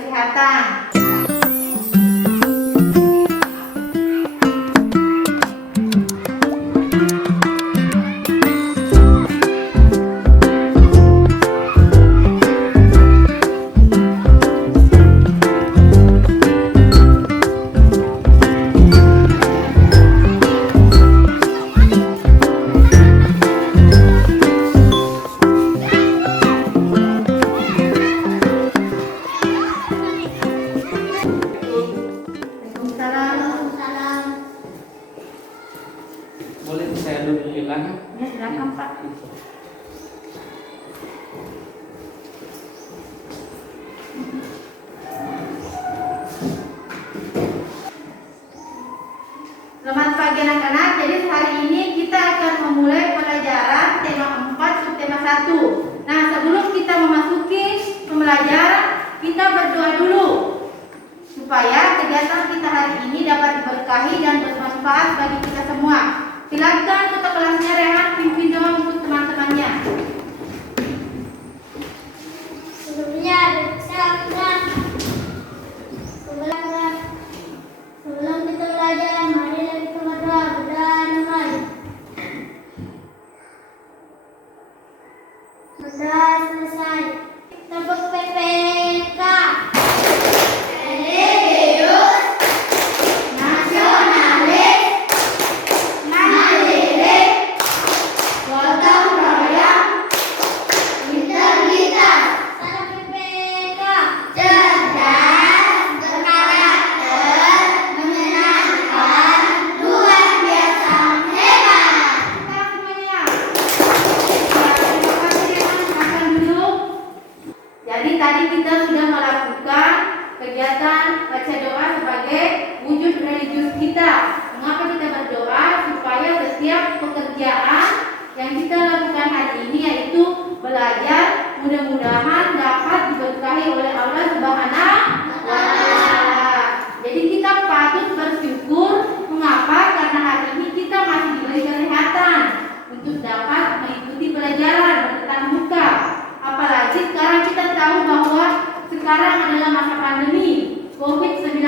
kesehatan. Boleh saya duduk di belakang? Ya, silakan Pak. Selamat pagi anak-anak. Jadi hari ini kita akan memulai pelajaran tema 4 subtema 1. Nah, sebelum kita memasuki pembelajaran, kita berdoa dulu supaya kegiatan kita hari ini dapat diberkahi dan bermanfaat bagi kita semua. Silakan ketua kelasnya Rehan pimpin doa untuk teman-temannya. Sebelumnya sebelum kita belajar, mari kita berdoa damai. Berdoa selesai. Tepuk PPK. Religius, nasionalis, mandiri, gotong royong, integritas. Tepuk PPK. Cerdas, berkarakter, menyenangkan, luar biasa, hebat. Kita semuanya. Terima kasih ya, silakan duduk. Jadi tadi kita sudah melakukan kegiatan baca doa sebagai wujud religius kita. Mengapa kita berdoa? Supaya setiap pekerjaan yang kita lakukan hari ini, yaitu belajar, mudah-mudahan dapat diberkahi oleh Allah Subhanahu wa Ta'ala. Jadi kita patut bersyukur. Mengapa? Karena hari ini kita masih diberi kesehatan untuk dapat mengikuti pelajaran bertatap muka. Apalagi sekarang kita tahu bahwa sekarang adalah masa pandemi COVID-19.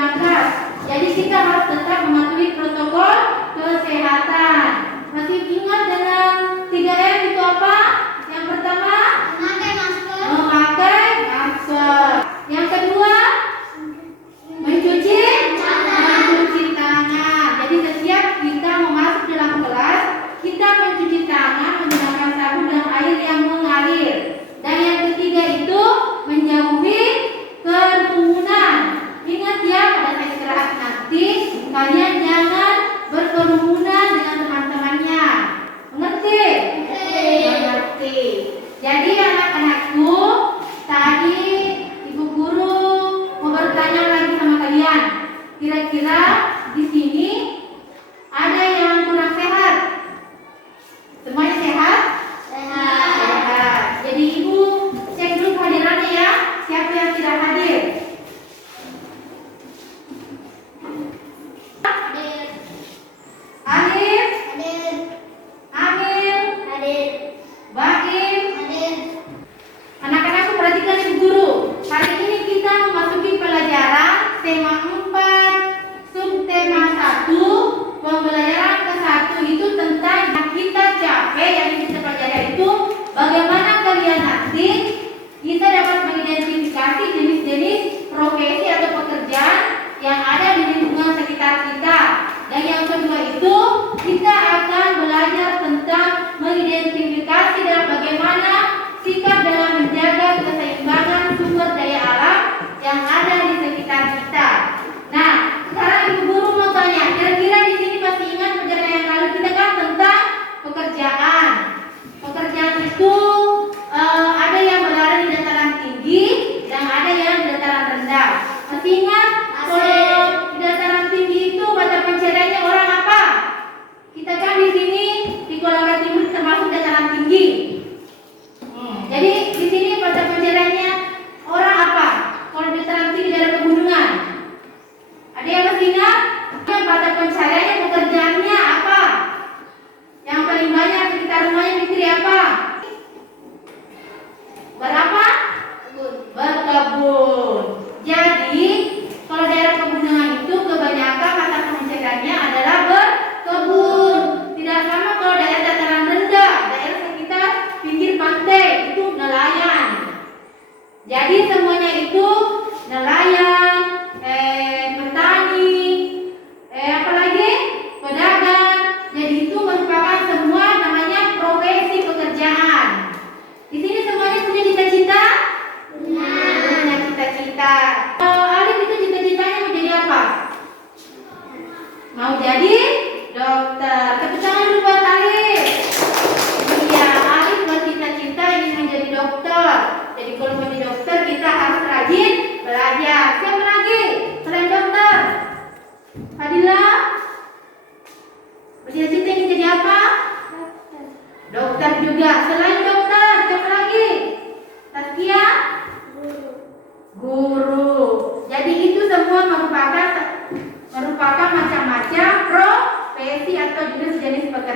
Jadi kita harus tetap mematuhi protokol kesehatan. Masih ingat dengan 3M itu apa? Yang pertama, Memakai masker. memakai masker. Yang kedua, mencuci tangan. Jadi setiap kita masuk dalam kelas, kita mencuci tangan menggunakan sabun dan air yang mengalir. Dan yang ketiga itu menjauhi kerumunan. Ingat ya, pada saat istirahat nanti kalian jangan berkerumunan dengan teman-temannya. Mengerti? Mengerti. Jadi anak-anakku, tadi ibu guru mau bertanya lagi sama kalian. Kira-kira di sini ada yang kurang sehat? Semuanya sehat? Sehat. Jadi ibu cek dulu kehadirannya ya. Siapa yang tidak hadir? Hadir. Alif, Hadir. Amil, Hadir. Baim. Hadir. Anak-anakku perhatikan ibu guru. Hari ini kita memasuki pelajaran tema 4 subtema 1. Pembelajaran ke-1 itu tentang yang kita capek, yang kita pelajari itu bagaimana kalian nanti kita dapat mengidentifikasi jenis-jenis profesi atau pekerjaan yang ada di lingkungan sekitar kita. Dan yang kedua itu kita akan belajar tentang mengidentifikasi dan bagaimana sikap dalam menjaga keseimbangan sumber daya alam yang ada di sekitar kita. Nah, sekarang ibu guru mau tanya, kira-kira di sini masih ingat pelajaran yang lalu kita kan tentang pekerjaan. Pekerjaan itu ada yang berada di dataran tinggi dan ada yang di dataran rendah. Masih ingat? Kalau di dataran tinggi itu mata pencariannya orang apa? Kita kan di sini di Kolaka Timur termasuk dataran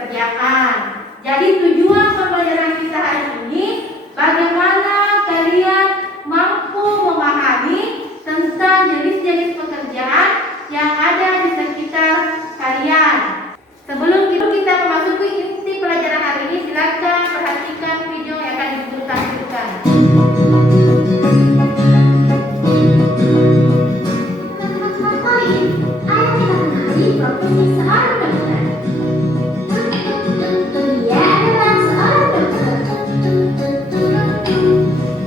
pekerjaan. Jadi tujuan pembelajaran kita hari ini, bagaimana kalian mampu memahami tentang jenis-jenis pekerjaan yang ada di sekitar kalian. Sebelum kita memasuki inti pelajaran hari ini, silakan perhatikan video yang akan ditampilkan. Teman-teman kalian, ayo kita kenali profesi seorang dokter. Dia adalah seorang dokter.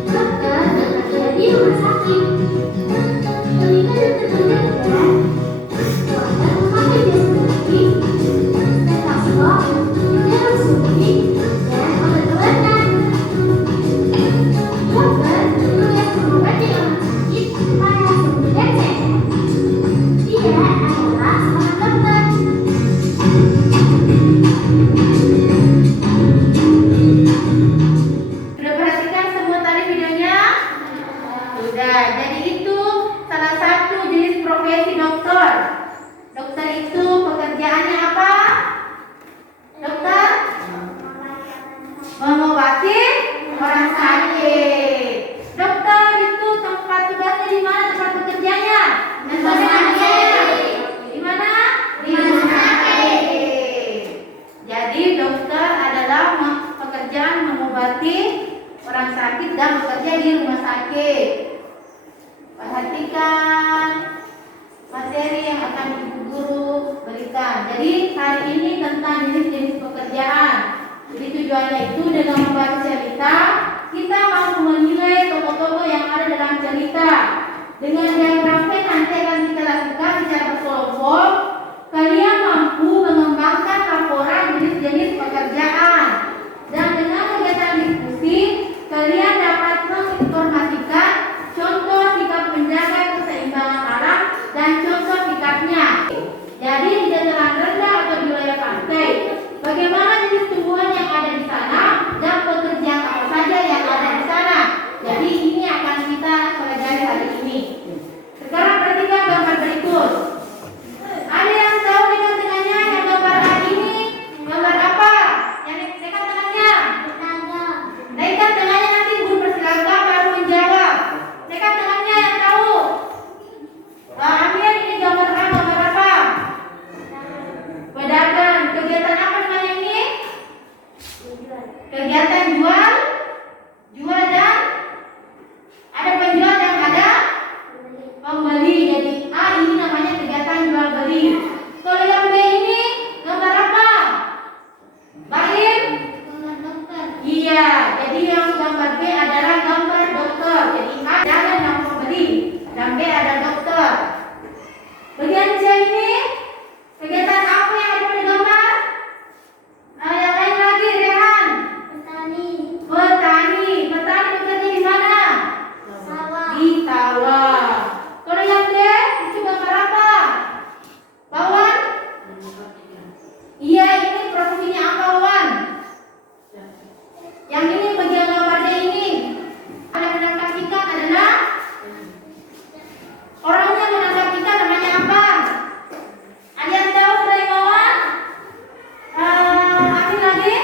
Dokter bekerja di rumah sakit. Ketika dokter bekerja, dokter memakai jas putih, stetoskop, jarum suntik, dan obat-obatan. Dokter bertugas mengobati orang sakit supaya sembuh dan sehat. Dia adalah seorang dokter. Sudah perhatikan semua tadi videonya? Sudah. Jadi itu salah satu jenis profesi dokter. Dokter itu pekerjaannya apa? Dokter mengobati orang sakit. Dokter itu tempat tugasnya di mana, tempat bekerjanya? Di rumah sakit. Di mana? Di rumah sakit. Jadi dokter adalah pekerjaan mengobati orang sakit dan bekerja di rumah sakit. Perhatikan materi yang akan ibu guru berikan. Jadi hari ini tentang jenis-jenis pekerjaan. Jadi tujuannya itu dengan membaca cerita, kita mampu menilai tokoh-tokoh yang ada dalam cerita. Dengan diagram nanti akan kita lakukan secara berkelompok. Kalian mampu mengembangkan laporan jenis-jenis pekerjaan. Dan dengan kegiatan diskusi, kalian dapat menginformasikan contoh sikap menjaga keseimbangan alam dan contoh sikapnya. Jadi di dataran rendah atau di wilayah pantai, bagaimana jenis tumbuhan yang ada di sana dan pekerjaan apa saja yang ada di sana. Jadi ini akan kita pelajari hari ini. Sekarang perhatikan gambar berikut. Ada yang tahu dekat dengannya yang gambar hari ini? Gambar apa? Yang dekat dengannya? Dekat dengannya nanti guru persilakan baru menjawab. Dekat dengannya yang tahu? Amir, ini gambar apa? Gambar apa? Pedagang. Kegiatan apa namanya ini? Kegiatan jual dan ada penjual dan ada pembeli. Jadi A ini namanya kegiatan jual beli. Kalau yang B ini gambar apa? Baim? Gambar dokter. Iya, jadi yang gambar B adalah gambar dokter. Jadi A ada nama pembeli dan B ada dokter. Bagian C ini kegiatan apa yang ada pada gambar? Yang lain lagi, Rehan. Petani. Petani. Petani bekerja di mana? Sawah. Di sawah. Kalau yang D itu gambar apa? Wawan? Iya, ini profesinya apa, Wawan? Yang ini bagian gambar D ini. Ada menangkap ikan adalah orangnya menangkap ikan namanya apa? Ada yang tahu selain Wawan? Apa lagi?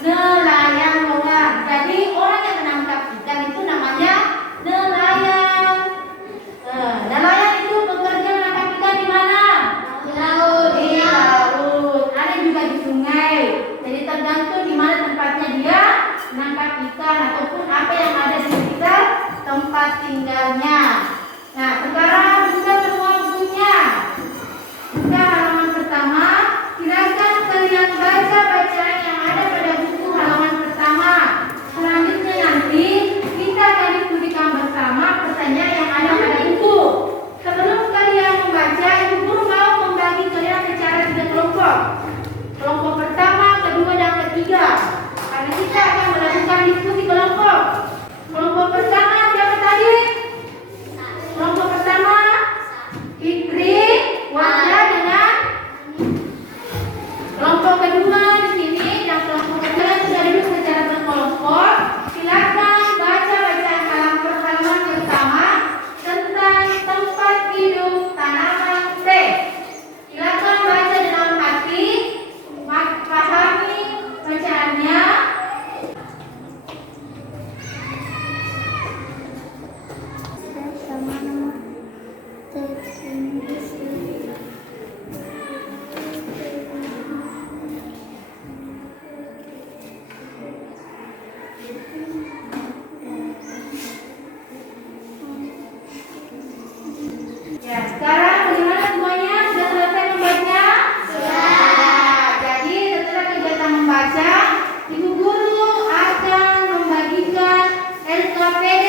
Nelayan, Wawan. Jadi orang yang menangkap ikan itu namanya nelayan. Nelayan itu bekerja menangkap ikan di mana? Di laut. Di laut. Ada juga di sungai. Jadi tergantung di mana tempatnya dia menangkap ikan ataupun apa yang ada di sekitar tempat tinggalnya. Nah, sekarang buka semua bukunya. Buka halaman pertama. Silakan kalian baca bacaan yang ada pada buku halaman pertama. Selanjutnya nanti kita akan diskusikan bersama pertanyaan yang ada pada buku. Sebelum kalian membaca, ibu guru mau membagi kalian secara 3 kelompok. Kelompok pertama, kedua, dan ketiga. Karena kita akan melakukan diskusi kelompok. Kelompok pertama siapa tadi? Kelompok pertama Ya, sekarang bagaimana semuanya? Sudah selesai membaca? Sudah. Jadi setelah kegiatan membaca, Ibu Guru akan membagikan LKPD,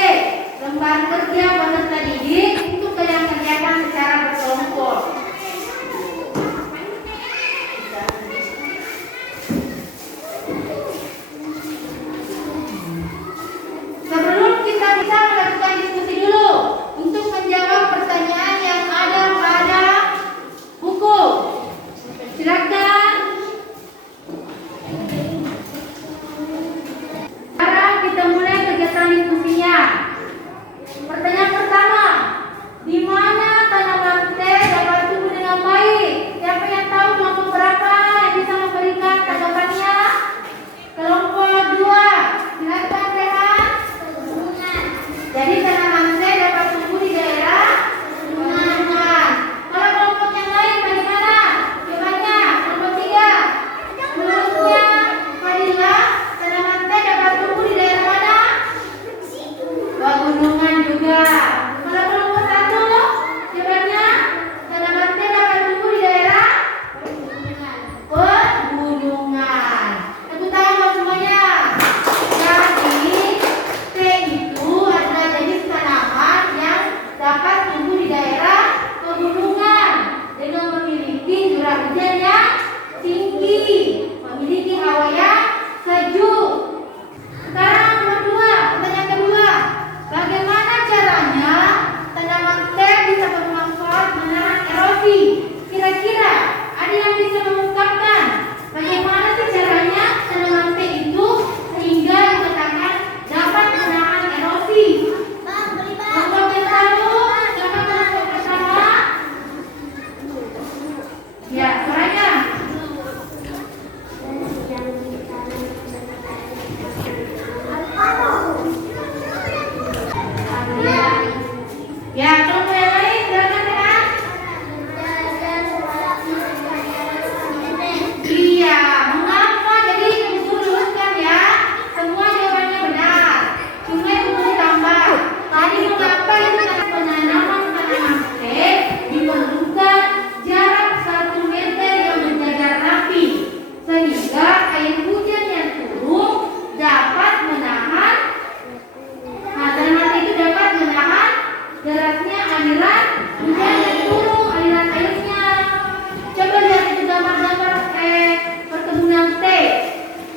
lembar kerja peserta didik, untuk kalian kerjakan secara berkelompok. Sebelum kita bisa melakukan diskusi dulu untuk menjawab pertanyaan yang ada pada buku. Silakan. Sekarang kita mulai kegiatan diskusinya. Pertanyaan pertama, di mana tanaman teh dapat tumbuh dengan baik? Siapa yang tahu kelompok berapa yang bisa memberikan tanggapannya? Kelompok 2, silakan Rehan. Jadi tanaman teh dapat tumbuh di daerah pegunungan. Kalau kelompok yang lain bagaimana? Jawabannya kelompok 3. Menurutnya Fadila, tanaman teh dapat tumbuh di daerah mana? Pegunungan juga. Kalau kelompok 1, jawabannya tanaman teh dapat tumbuh di daerah pegunungan. Tepuk tangan semuanya. Jadi teh itu adalah jenis tanaman yang dapat tumbuh di daerah pegunungan dengan memiliki curah hujan yang tinggi, memiliki hawa yang sejuk. Sekarang nomor 2, pertanyaan kedua, bagaimana caranya tanaman teh bisa bermanfaat menahan erosi? Kira-kira ada yang bisa mengungkapkan bagaimana sih caranya tanaman teh itu sehingga dikatakan dapat menahan erosi? Kelompok yang satu, siapa kelompok pertama? Ya, suaranya. Ya, kelompok yang lain silakan Rehan. Iya, mengapa? Jadi Ibu luruskan ya. Semua jawabannya benar. Cuma Ibu tambah. Tadi mengapa itu penanaman tanaman teh diperlukan jarak 1 meter yang berjajar rapi sehingga air hujan yang turun dapat menahan. Nah, tanaman teh itu dapat menahan derasnya aliran hujan yang turun, aliran airnya. Coba lihat itu gambar-gambar perkebunan teh.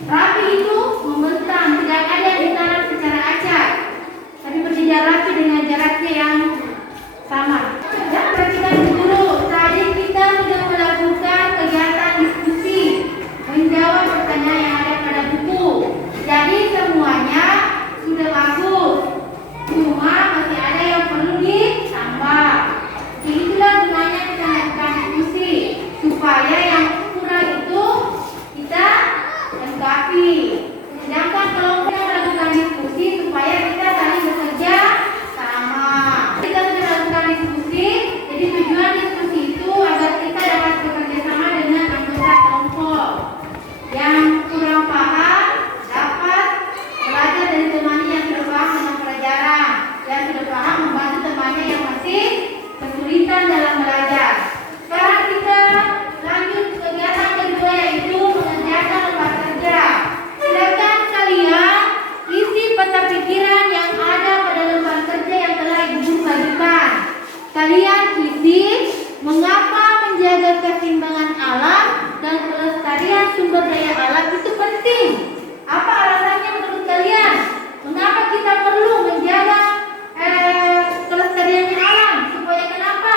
Rapi itu membentang, tidak ada yang ditanam secara acak, tapi berjajar rapi dengan jaraknya yang sama. Ya, perhatikan dulu. Tadi kita sudah melakukan kegiatan diskusi, menjawab pertanyaan yang ada pada buku. Jadi semuanya sudah bagus. Cuma masih ada yang perlu ditambah. Itulah gunanya kita melakukan diskusi supaya yang kurang itu kita lengkapi. Sedangkan kalau kita melakukan diskusi supaya kita saling bekerja sama. Kita sudah melakukan diskusi, jadi tujuan diskusi itu agar kita dapat bekerja sama dengan anggota kelompok. Yang kurang paham dapat belajar dari temannya yang sudah paham dengan pelajaran, yang sudah paham membantu temannya yang masih kesulitan dalam belajar. Sekarang kita lanjut kegiatan kedua, yaitu mengerjakan lembar kerja. Silakan kalian isi peta pikiran yang ada pada lembar kerja yang telah Ibu bagikan. Kalian isi mengapa menjaga keseimbangan alam dan kelestarian sumber daya alam itu penting. Apa alasannya menurut kalian? Mengapa kita perlu menjaga kelestarian alam? Supaya kenapa?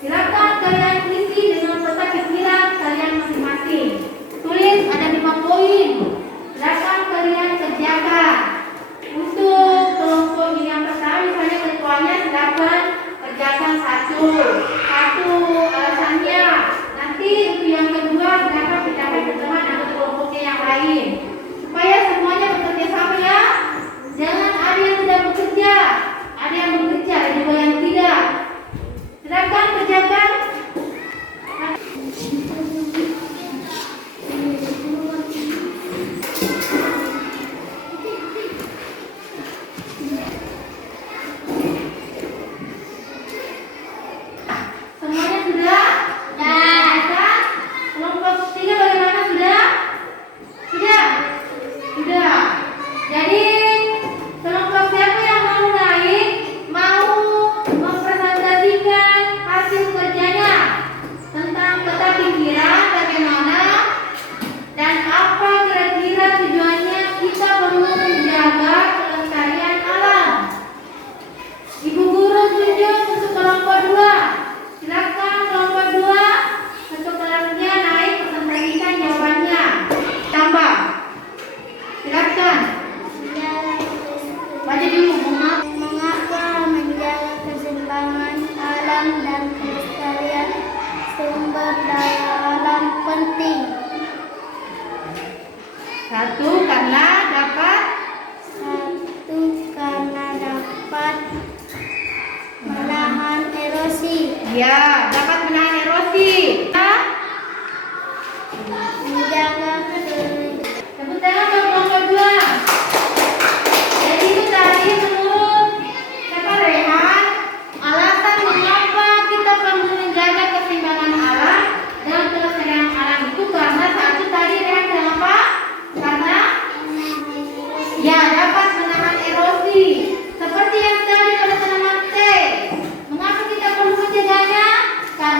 Silakan kalian isi dengan peta pikiran kalian masing-masing. Tulis ada 5 poin. Silakan kalian kerjakan. Untuk kelompok yang pertama, misalnya ketuanya silakan kerjakan satu alasannya. Nanti untuk yang kedua silakan pindahkan ke teman atau kelompoknya yang lain. Supaya semuanya bekerja sama ya. Jangan ada yang tidak bekerja, ada yang bekerja, ada juga yang tidak. Ya, dapat menahan erosi. Ya. Menjaga keberlangsungan. Tepuk tangan buat kelompok 2. Jadi itu tadi menurut siapa, Rehan, alasan mengapa kita perlu menjaga keseimbangan alam dan kelestarian alam itu karena satu tadi, Rehan, kenapa? Karena ya dapat menahan erosi. Seperti yang tadi pada tanaman teh. Mengapa kita perlu menjaganya? Karena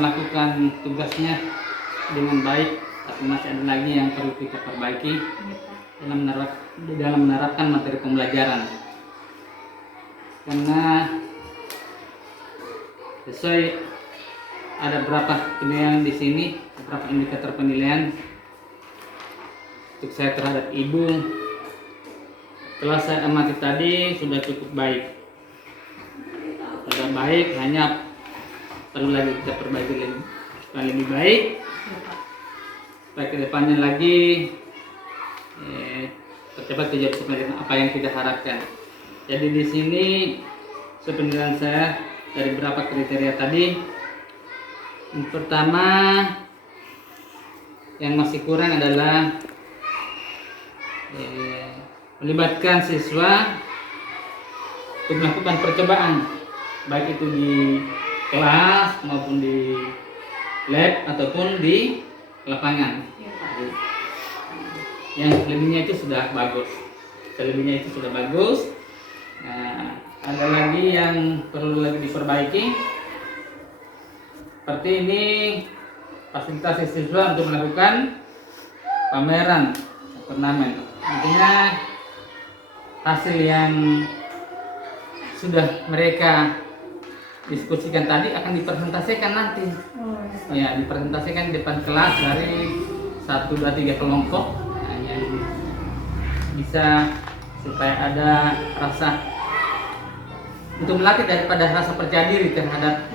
melakukan tugasnya dengan baik, tapi masih ada lagi yang perlu kita perbaiki dalam menerapkan materi pembelajaran. Karena sesuai ada beberapa penilaian di sini, beberapa indikator penilaian untuk saya terhadap ibu. Setelah saya amati tadi sudah cukup baik. Sudah baik, hanya perlu lagi kita perbaiki lebih baik. Supaya kedepannya lagi tercapai tujuan apa yang kita harapkan. Jadi di sini penilaian saya dari beberapa kriteria tadi. Yang pertama, yang masih kurang adalah melibatkan siswa untuk melakukan percobaan, baik itu di kelas maupun di lab ataupun di lapangan. Yang selebihnya itu sudah bagus. Nah, ada lagi yang perlu lagi diperbaiki, seperti ini fasilitasi siswa untuk melakukan pameran turnamen. Intinya hasil yang sudah mereka diskusikan tadi akan dipresentasikan nanti. Ya, dipresentasikan di depan kelas dari 1, 2, 3 kelompok. Hanya bisa supaya ada rasa untuk melatih daripada rasa percaya diri terhadap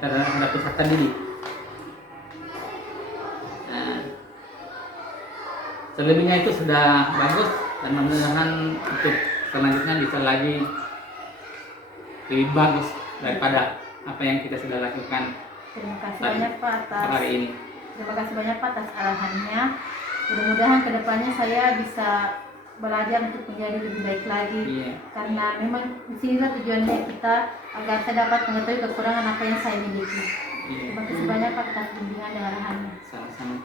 terhadap peserta didik. Nah, selebihnya itu sudah bagus dan mudah-mudahan untuk selanjutnya bisa lagi lebih bagus daripada apa yang kita sudah lakukan. Terima kasih banyak Pak atas hari ini. Terima kasih banyak Pak atas arahannya. Mudah-mudahan kedepannya saya bisa belajar untuk menjadi lebih baik lagi. Karena memang disinilah tujuannya kita agar saya dapat mengetahui kekurangan apa yang saya miliki. Terima kasih banyak Pak atas bimbingan dan arahannya. Sama-sama.